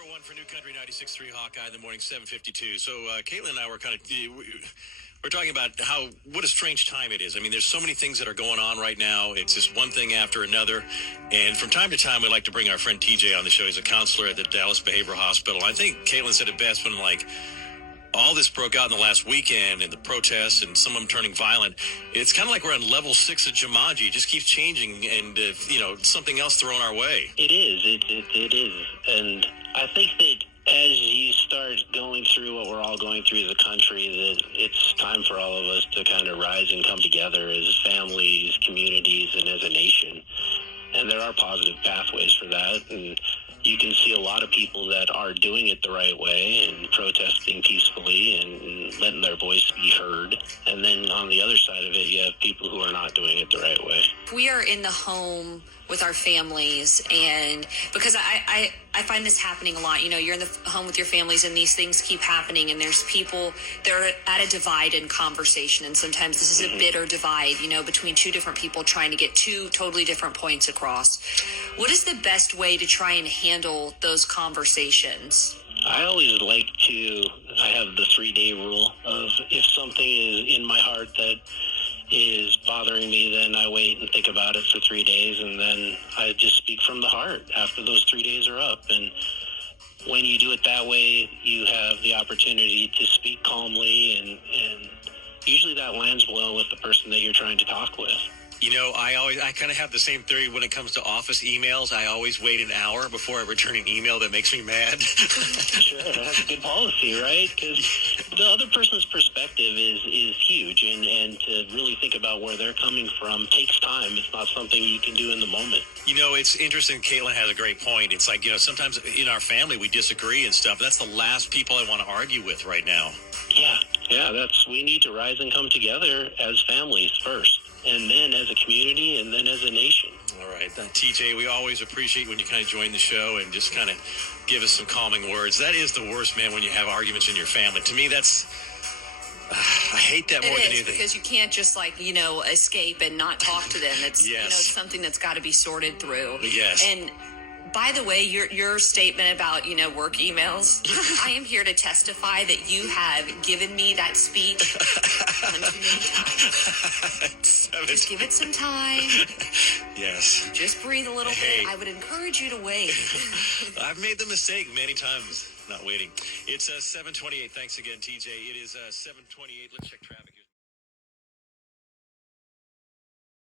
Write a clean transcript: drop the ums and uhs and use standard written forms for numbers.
Number one for New Country 96.3 Hawkeye in the morning, 7:52. So Caitlin and I were we're talking about what a strange time it is. I mean, there's so many things that are going on right now. It's just one thing after another. And from time to time, we like to bring our friend TJ on the show. He's a counselor at the Dallas Behavioral Hospital. I think Caitlin said it best when all this broke out in the last weekend and the protests and some of them turning violent. It's kind of like we're on level 6 of Jumanji. It just keeps changing and, something else thrown our way. It is. It is. And I think that as you start going through what we're all going through as a country, that it's time for all of us to kind of rise and come together as families, communities, and as a nation. And there are positive pathways for that. And you can see a lot of people that are doing it the right way and protesting peacefully and letting their voice be heard. And then on the other side of it, you have people who are not doing it the right way. We are in the home with our families, and because I find this happening a lot. You're in the home with your families and these things keep happening, and there's people, they're at a divide in conversation, and sometimes this is a bitter divide, between two different people trying to get two totally different points across. What is the best way to try and handle those conversations? I always I have the 3-day rule of if something is in my heart that is bothering me, then I wait and think about it for 3 days, and then I just speak from the heart after those 3 days are up. And when you do it that way, you have the opportunity to speak calmly, and usually that lands well with the person that you're trying to talk with. I kind of have the same theory when it comes to office emails. I always wait an hour before I return an email that makes me mad. Sure, that's a good policy, right? Because the other person's perspective is huge, and to really think about where they're coming from takes time. It's not something you can do in the moment. It's interesting. Caitlin has a great point. It's like, sometimes in our family we disagree and stuff. That's the last people I want to argue with right now. Yeah, we need to rise and come together as families first, and then as a community, and then as a nation. All right. TJ, we always appreciate when you kind of join the show and just kind of give us some calming words. That is the worst, man, when you have arguments in your family. To me, that's... I hate that more than anything. Because you can't just escape and not talk to them. It's it's something that's got to be sorted through. Yes. And by the way, your statement about work emails, I am here to testify that you have given me that speech one too many times. Just give it some time. Yes. Just breathe a little bit. I would encourage you to wait. I've made the mistake many times not waiting. It's 7:28. Thanks again, TJ. It is 7:28. Let's check traffic.